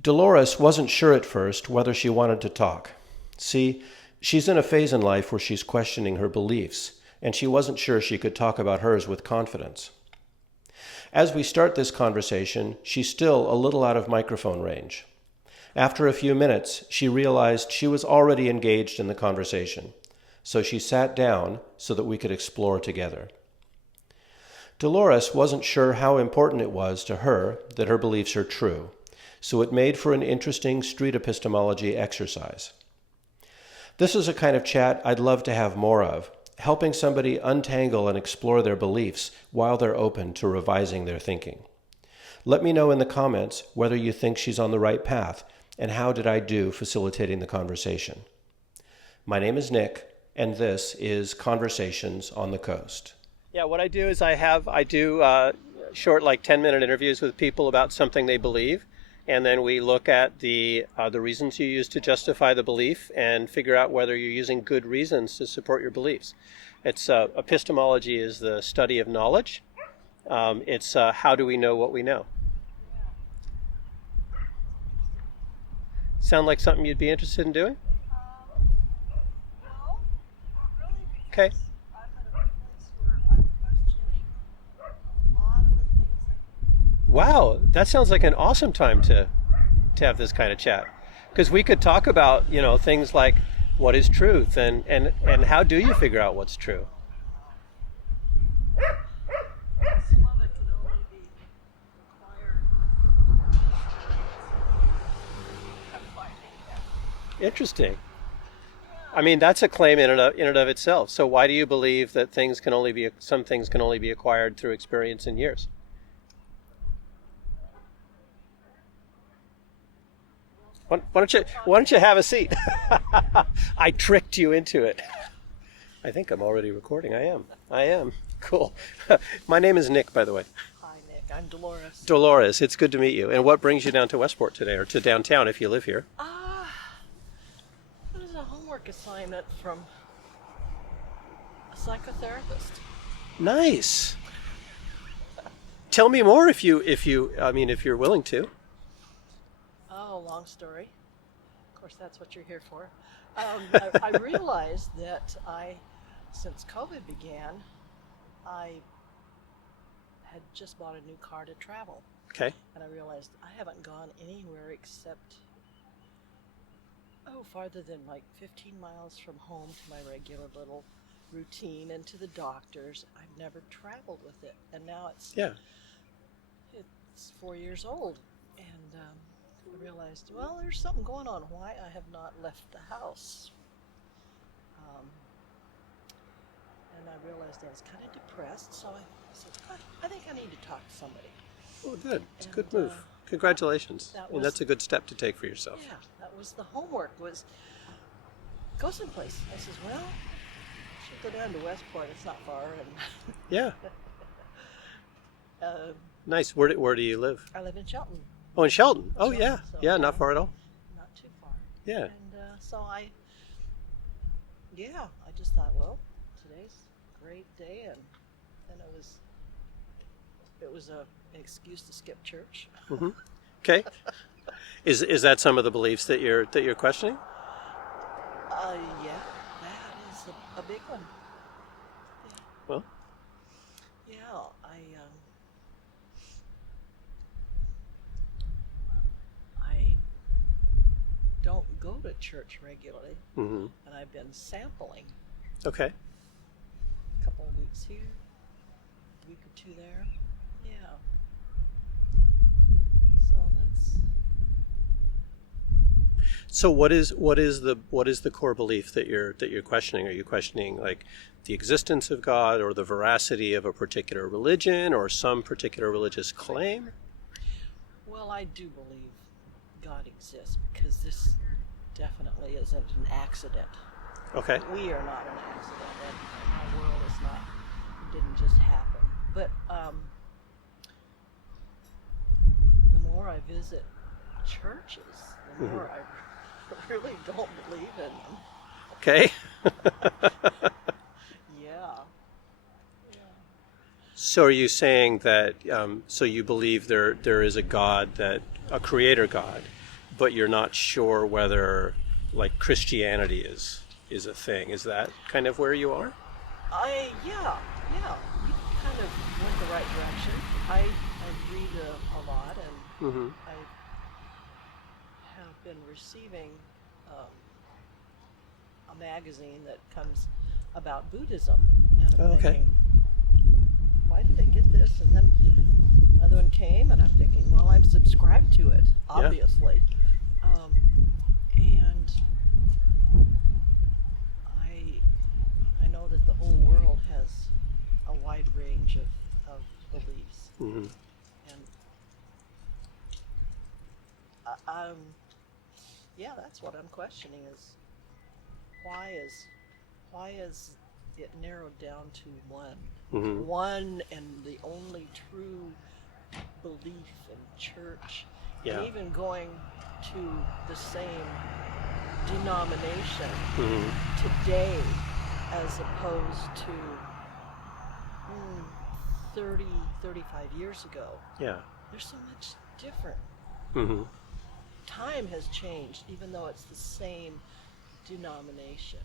Dolores wasn't sure at first whether she wanted to talk. See, she's in a phase in life where she's questioning her beliefs, and she wasn't sure she could talk about hers with confidence. As we start this conversation, she's still a little out of microphone range. After a few minutes, she realized she was already engaged in the conversation, so she sat down so that we could explore together. Dolores wasn't sure how important it was to her that her beliefs are true, so it made for an interesting street epistemology exercise. This is a kind of chat I'd love to have more of, helping somebody untangle and explore their beliefs while they're open to revising their thinking. Let me know in the comments whether you think she's on the right path, and how did I do facilitating the conversation. My name is Nick, and this is Conversations on the Coast. Yeah, what I do is I do short, like 10-minute interviews with people about something they believe, and then we look at the reasons you use to justify the belief and figure out whether you're using good reasons to support your beliefs. It's epistemology is the study of knowledge. It's how do we know what we know. Sound like something you'd be interested in doing? No, not really. Okay. I'm at a place where I'm questioning a lot of the things Wow, that sounds like an awesome time to have this kind of chat. Because we could talk about, things like what is truth and how do you figure out what's true? some of it can only be required. I'm finding that. Interesting. I mean, that's a claim in and of itself. So why do you believe that some things can only be acquired through experience and years? Why don't you have a seat? I tricked you into it. I think I'm already recording. I am. Cool. My name is Nick, by the way. Hi, Nick. I'm Dolores. Dolores, it's good to meet you. And what brings you down to Westport today, or to downtown if you live here? It was a homework assignment from a psychotherapist. Nice. Tell me more if you're willing to. Oh, long story. Of course, that's what you're here for. I realized that since COVID began, I had just bought a new car to travel. Okay. And I realized I haven't gone anywhere except, farther than like 15 miles from home to my regular little routine and to the doctors. I've never traveled with it. And now it's 4 years old. And I realized, well, there's something going on. Why I have not left the house. And I realized I was kind of depressed, so I said, I think I need to talk to somebody. Oh, good. It's a good move. Congratulations. That's a good step to take for yourself. Yeah, that was the homework, was go someplace. I says, well, I should go down to Westport. It's not far. And Yeah. Nice. Where do you live? I live in Shelton. Oh, in Shelton. Oh, Shelton, yeah. so Yeah, not far at all. Not too far. Yeah. And so I just thought, well, today's a great day, and it was an excuse to skip church. Mm-hmm. Okay. Is that some of the beliefs that you're questioning? Yeah, that is a big one. Yeah. Well. Yeah, I don't go to church regularly, Mm-hmm. and I've been sampling. Okay. A couple of weeks here, a week or two there. Yeah. So that's. So what is the core belief that you're questioning? Are you questioning like the existence of God, or the veracity of a particular religion, or some particular religious claim? Well, I do believe God exists, because this definitely isn't an accident. Okay. We are not an accident, and our world didn't just happen. But the more I visit churches, the more I really don't believe in them. Okay. Yeah. So are you saying that, so you believe there is a God, a creator God, but you're not sure whether like Christianity is a thing. Is that kind of where you are? Yeah, you kind of went the right direction. I read a lot, and Mm-hmm. I have been receiving a magazine that comes about Buddhism, and I'm Okay. thinking, why did they get this? And then another one came, and I'm thinking, well, I'm subscribed to it, obviously. And I know that the whole world has a wide range of beliefs, Mm-hmm. and yeah, that's what I'm questioning is why is it narrowed down to one? Mm-hmm. One and the only true belief in church, Yeah. and even going to the same denomination Mm-hmm. today as opposed to 30, 35 years ago. Yeah. There's so much different. Mm-hmm. Time has changed, even though it's the same denomination.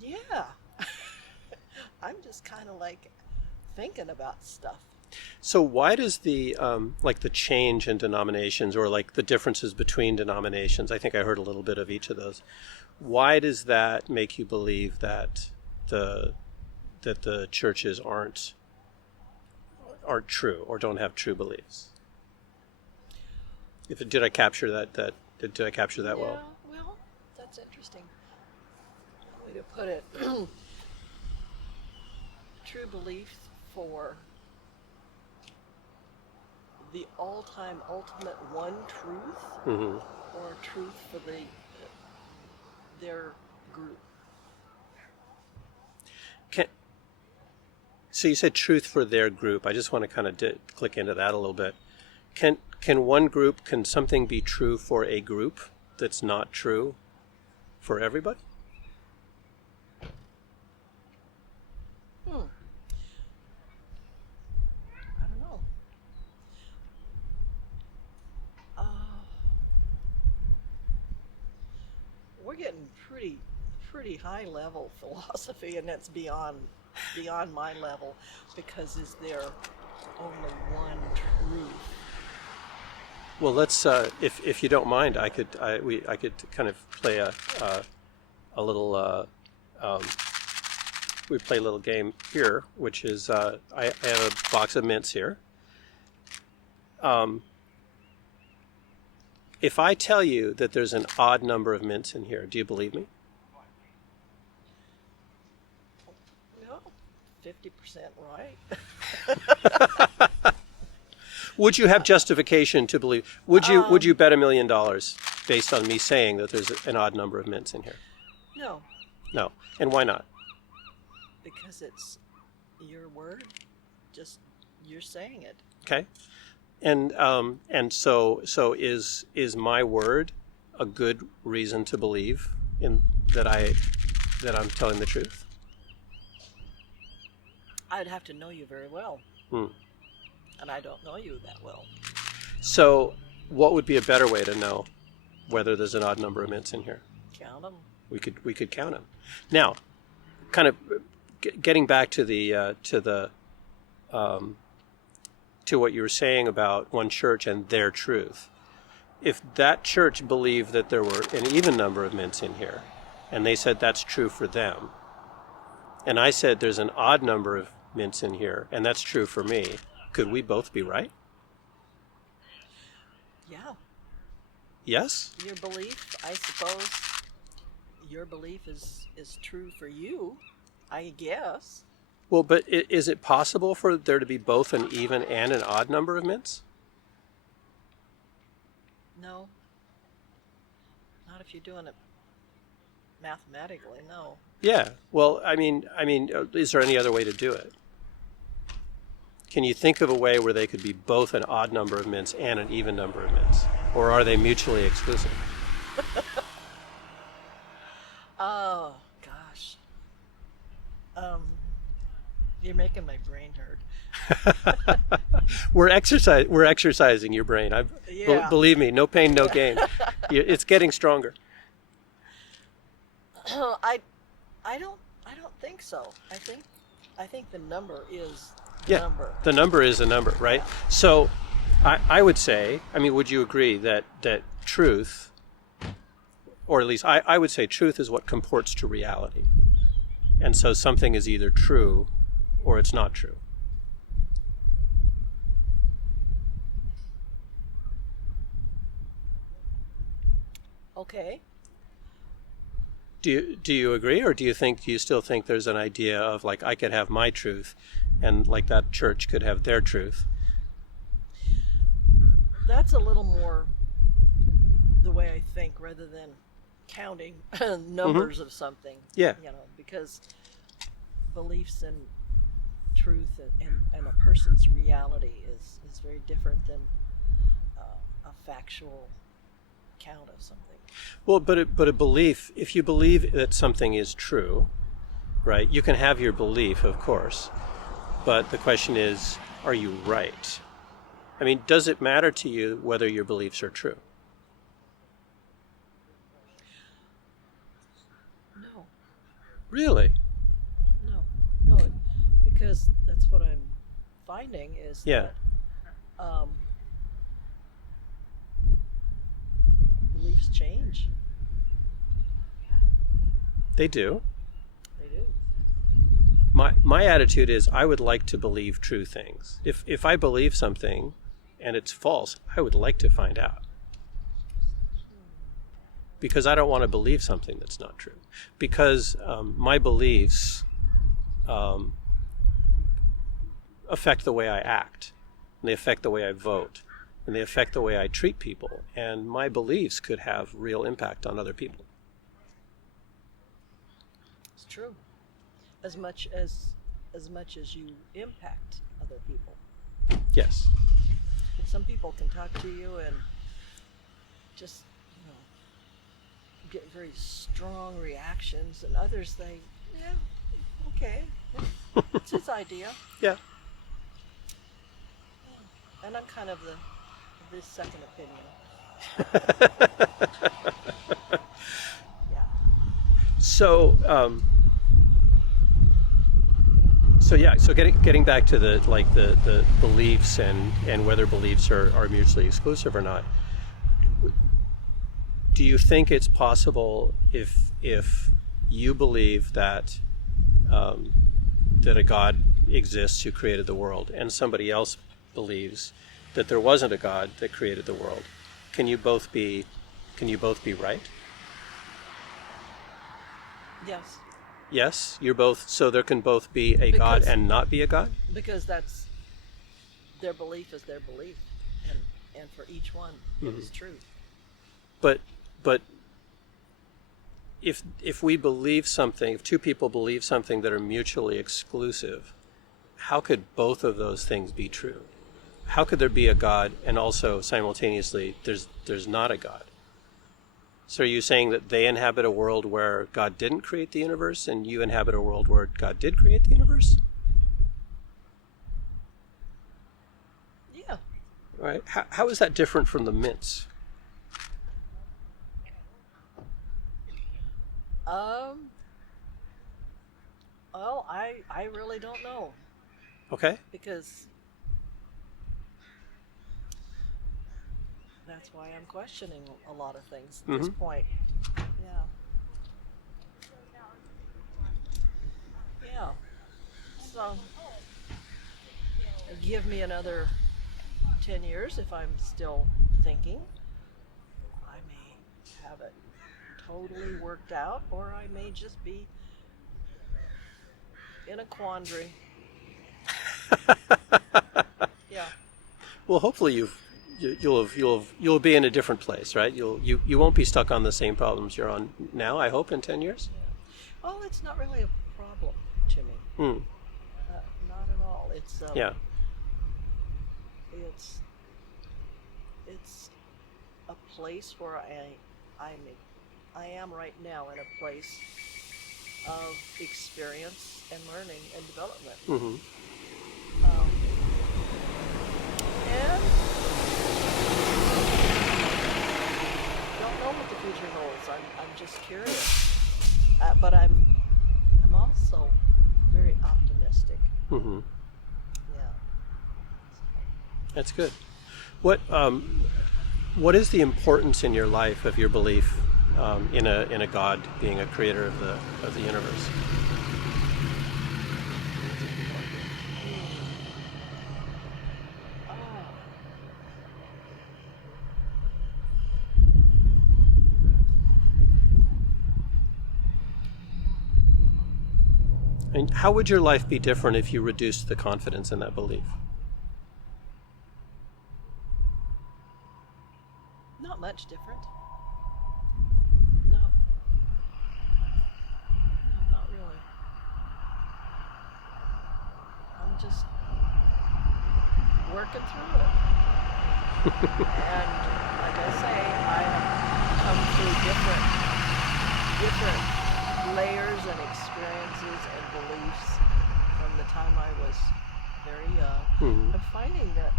Yeah. I'm just kind of like thinking about stuff. So why does the like the change in denominations or like the differences between denominations? I think I heard a little bit of each of those. Why does that make you believe that the churches aren't true or don't have true beliefs? Did I capture that did I capture that well? Yeah, well, that's interesting. Way to put it. True belief for the all-time ultimate one truth, Mm-hmm. or truth for their group. So you said truth for their group. I just want to kind of click into that a little bit. Can something be true for a group that's not true for everybody? I don't know. We're getting pretty high level philosophy, and that's beyond my level, because is there only one truth? Well, let's if you don't mind, I could kind of play a little we play a little game here, which is I have a box of mints here. If I tell you that there's an odd number of mints in here, do you believe me? No, 50% right. Would you have justification to believe? Would you bet $1 million based on me saying that there's an odd number of mints in here? No, No. And why not? because it's your word. Just you're saying it. Okay. And so is my word a good reason to believe in that I'm telling the truth? I'd have to know you very well. And I don't know you that well. So what would be a better way to know whether there's an odd number of mints in here? Count them. We could count them. Now, kind of getting back to to what you were saying about one church and their truth. If that church believed that there were an even number of mints in here, and they said that's true for them, and I said there's an odd number of mints in here, and that's true for me, could we both be right? Yeah. Yes? Your belief, I suppose, your belief is true for you, I guess. Well, but is it possible for there to be both an even and an odd number of mints? No. Not if you're doing it mathematically, no. Yeah. Well, I mean, is there any other way to do it? Can you think of a way where they could be both an odd number of mints and an even number of mints? Or are they mutually exclusive? Oh, gosh. You're making my brain hurt. We're exercising your brain. Believe me, no pain, no gain. It's getting stronger. I don't think so. I think the number is Yeah, number. the number is a number, right? So I would say, I mean, would you agree that truth, or at least I would say truth is what comports to reality. And so something is either true or it's not true. Okay. Do you agree, or do you still think there's an idea of like I could have my truth, and like that church could have their truth? That's a little more the way I think, rather than counting numbers of something. Yeah. Because beliefs and truth and a person's reality is very different than a factual count of something. Well, but a belief, if you believe that something is true, right, you can have your belief, of course, but the question is, are you right? I mean, does it matter to you whether your beliefs are true? No. Really? No, because that's what I'm finding is that beliefs change. They do. They do. My attitude is I would like to believe true things. If I believe something and it's false, I would like to find out. Because I don't want to believe something that's not true. Because my beliefs affect the way I act, and they affect the way I vote, and they affect the way I treat people. And my beliefs could have real impact on other people. It's true. As much as you impact other people. Yes. Some people can talk to you and just get very strong reactions, and others okay, it's his idea. Yeah. And I'm kind of the second opinion. Yeah. So getting back to the beliefs and whether beliefs are mutually exclusive or not. Do you think it's possible if you believe that a God exists who created the world, and somebody else believes that there wasn't a God that created the world, can you both be right? Yes. Yes, you're both. So there can both be a God and not be a God. Because that's their belief is their belief, and for each one it is true. But if we believe something, if two people believe something that are mutually exclusive, how could both of those things be true? How could there be a God and also simultaneously there's not a God? So are you saying that they inhabit a world where God didn't create the universe, and you inhabit a world where God did create the universe? Yeah. All right. How is that different from the mints? Well, I really don't know. Okay. Because that's why I'm questioning a lot of things at this point. Yeah. Yeah. So, give me another 10 years if I'm still thinking. I may have it totally worked out, or I may just be in a quandary. Yeah. Well, hopefully you'll be in a different place, right? You won't be stuck on the same problems you're on now, I hope, in 10 years. Yeah. Well, it's not really a problem to me. Not at all. It's it's a place where I am right now, in a place of experience and learning and development. Mm-hmm. Yeah. That's good. What is the importance in your life of your belief in a God being a creator of the universe? And how would your life be different if you reduced the confidence in that belief? Not much different. No. No, not really. I'm just working through it. And like I say, I have come through different layers and experiences and beliefs from the time I was very young. Mm-hmm. I'm finding that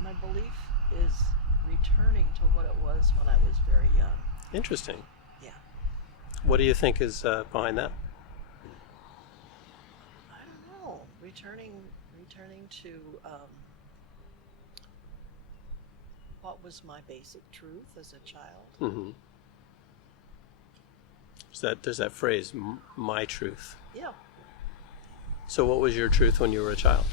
my belief is returning to what it was when I was very young. Interesting. Yeah. What do you think is behind that? I don't know. Returning to what was my basic truth as a child. Mm-hmm. There's that phrase, my truth. Yeah. So what was your truth when you were a child?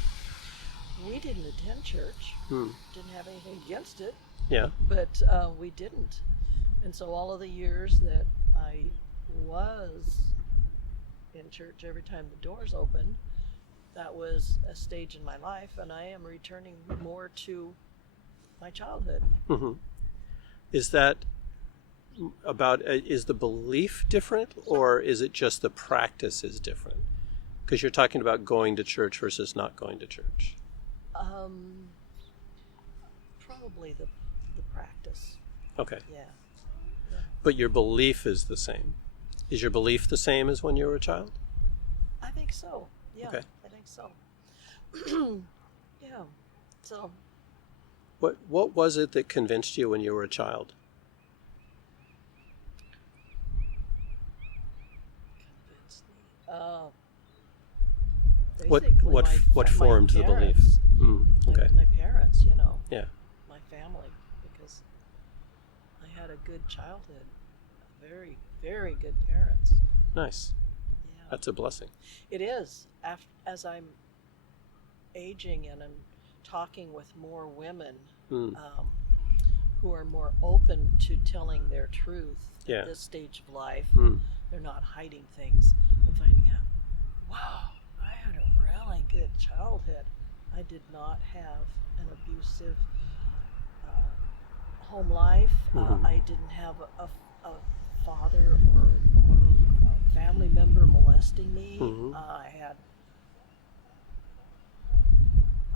We didn't attend church. Didn't have anything against it. Yeah. But we didn't. And so all of the years that I was in church, every time the doors opened, that was a stage in my life, and I am returning more to my childhood. Mm-hmm. Is that is the belief different, or is it just the practice is different? Because you're talking about going to church versus not going to church. Probably the practice. Okay. Yeah. But your belief is the same. Is your belief the same as when you were a child? I think so. Yeah. Okay. I think so. Yeah. So. What was it that convinced you when you were a child? What formed the belief? Okay. My parents, Yeah. my family, because I had a good childhood, very, very good parents. Nice. Yeah. That's a blessing. It is. As I'm aging and I'm talking with more women who are more open to telling their truth at this stage of life, they're not hiding things. I'm finding out, wow, I had a really good childhood. I did not have an abusive home life. I didn't have a father or a family member molesting me.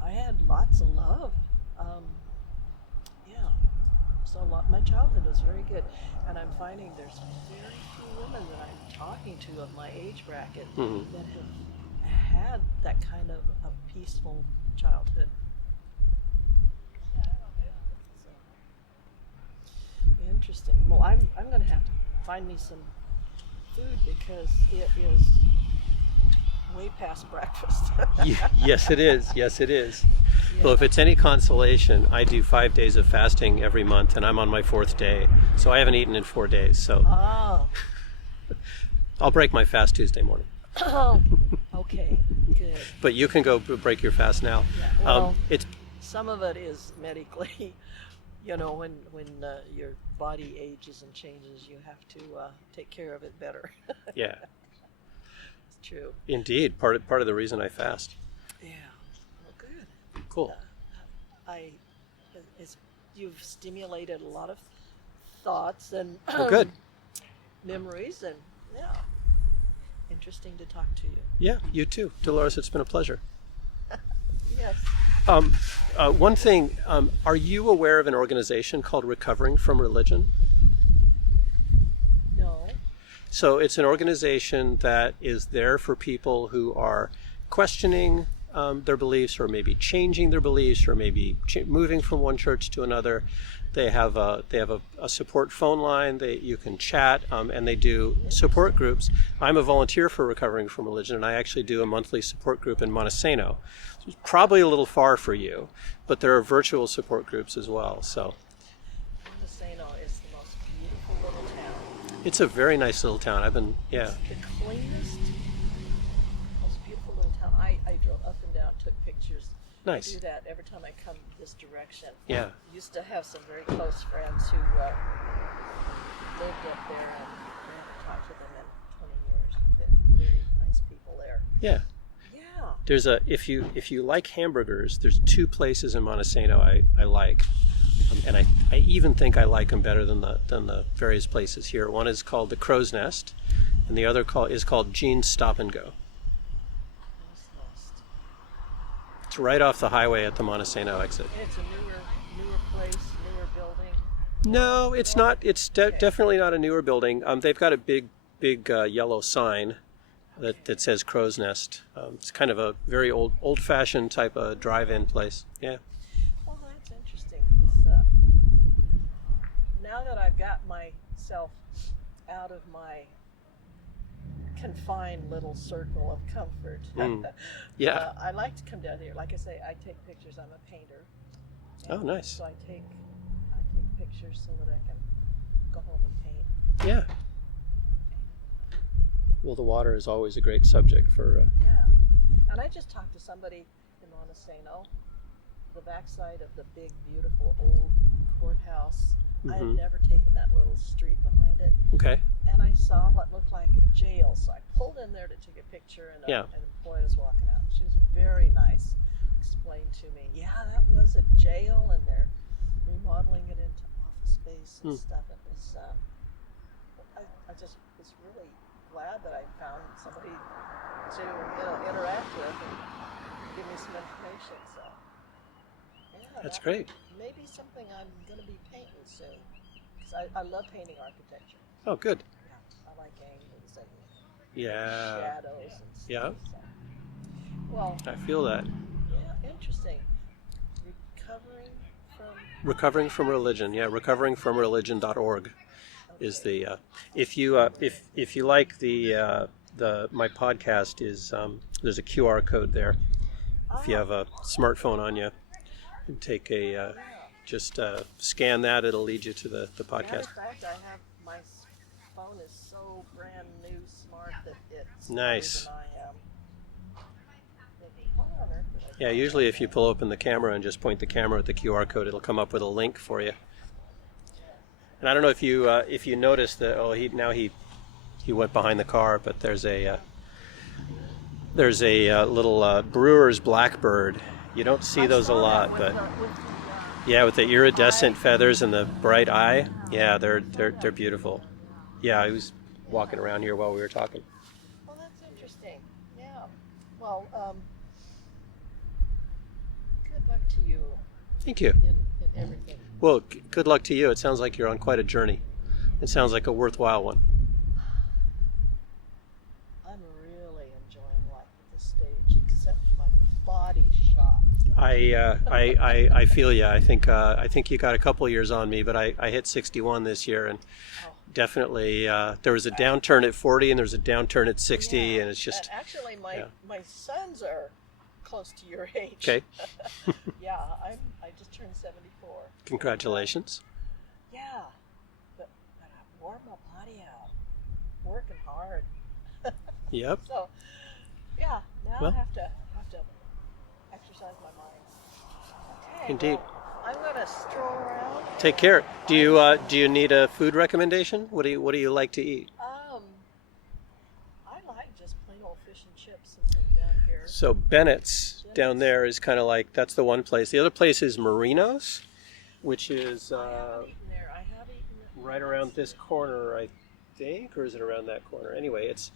I had lots of love. So my childhood was very good, and I'm finding there's very few women that I'm talking to of my age bracket that have had that kind of a peaceful childhood. So, interesting. Well, I'm going to have to find me some food because it is way past breakfast. Yes, it is. Yes, it is. Yeah. Well, if it's any consolation, I do 5 days of fasting every month, and I'm on my 4th day. So I haven't eaten in 4 days. So I'll break my fast Tuesday morning. Oh, okay, good. But you can go break your fast now. Yeah, well, it's some of it is medically, when your body ages and changes, you have to take care of it better. Yeah. It's true. Indeed, part of the reason I fast. Yeah. Well, good. Cool. You've stimulated a lot of thoughts and good memories, and interesting to talk to you. Yeah, you too, Dolores. It's been a pleasure. Yes. One thing, are you aware of an organization called Recovering from Religion? No. So it's an organization that is there for people who are questioning their beliefs, or maybe changing their beliefs, or maybe moving from one church to another. They have a support phone line. You can chat, and they do support groups. I'm a volunteer for Recovering from Religion, and I actually do a monthly support group in Montesano. It's probably a little far for you, but there are virtual support groups as well. So Montesano is the most beautiful little town. it's a very nice little town. It's the cleanest, most beautiful little town. I drove up and down, took pictures. Nice. I do that every time I come this direction. Yeah. I used to have some very close friends who lived up there, and I haven't talked to them in 20 years. Been very nice people there. Yeah. Yeah. There's if you like hamburgers, there's 2 places in Montesano I like, and I even think I like them better than the various places here. One is called the Crow's Nest, and the other is called Gene's Stop and Go. It's right off the highway at the Montesano exit. And it's a newer place, newer building. No, it's not. It's definitely not a newer building. They've got a big yellow sign that says Crow's Nest. It's kind of a very old-fashioned type of drive-in place. Yeah. Well, that's interesting, because now that I've got myself out of my confined little circle of comfort, Yeah. I like to come down here. Like I say, I take pictures. I'm a painter. Oh, nice. So I take pictures so that I can go home and paint. Yeah. Well, the water is always a great subject for... Yeah. And I just talked to somebody in Montesano, the backside of the big, beautiful old courthouse. I had never taken that little street behind it. Okay. And I saw what looked like a jail, so I pulled in there to take a picture, and an employee was walking out. She was very nice, explained to me, yeah, that was a jail, and they're remodeling it into office space and stuff. It was, I just was really glad that I found somebody to interact with and give me some information. So, yeah, That's great. Maybe something I'm going to be painting soon, because I love painting architecture. Oh, good. Yeah, I like angles and Yeah. shadows and stuff. Yeah. So. Well, I feel that. yeah, interesting. Recovering from Religion. Yeah, recoveringfromreligion.org is the if you like the my podcast is there's a QR code there. If you have a smartphone on you, and take a just scan that, it'll lead you to the podcast. Matter of fact, I have my phone is so brand new smart that it's Nice. better than I am. What on earth did I Yeah, usually if you pull open the camera and just point the camera at the QR code, it'll come up with a link for you. And I don't know if you noticed that. Oh, he went behind the car, but there's a little brewer's blackbird. You don't see those a lot, but yeah, with the iridescent feathers and the bright eye, yeah, they're beautiful. Yeah, I was walking around here while we were talking. Well, that's interesting. Yeah. Well, good luck to you Thank you. in everything. Well, good luck to you. It sounds like you're on quite a journey. It sounds like a worthwhile one. I'm really enjoying life at this stage, except my body's shot. I feel you. I think you got a couple years on me, but I hit 61 this year, and definitely there was a downturn at 40 and there was a downturn at 60, Yeah. and it's just And actually, my sons are close to your age. okay. Yeah, I just turned 74. Congratulations. Yeah, but I wore my body out, working hard. Yep. So, yeah, now Well. I have to exercise my mind. Okay, Indeed. well, I'm gonna stroll around. Take care. Do you need a food recommendation? What do you like to eat? I like just plain old fish and chips since I'm down here. So Bennett's down there is kind of like, that's the one place. The other place is Marino's, which is I haven't eaten there. I have eaten it. right around this corner, I think, or is it around that corner? Anyway, it's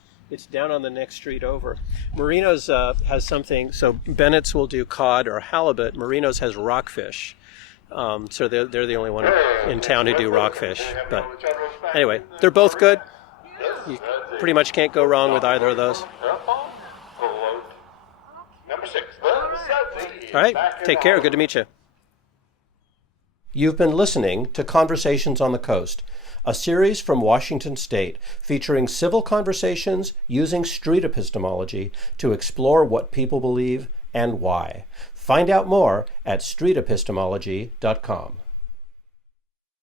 down on the next street over. Marino's has something. So Bennett's will do cod or halibut. Marino's has rockfish. So they're the only one in town who do rockfish. But anyway, they're both good. You pretty much can't go wrong with either of those. Number 6. All right. Take care. Good to meet you. You've been listening to Conversations on the Coast, a series from Washington State featuring civil conversations using street epistemology to explore what people believe and why. Find out more at streetepistemology.com.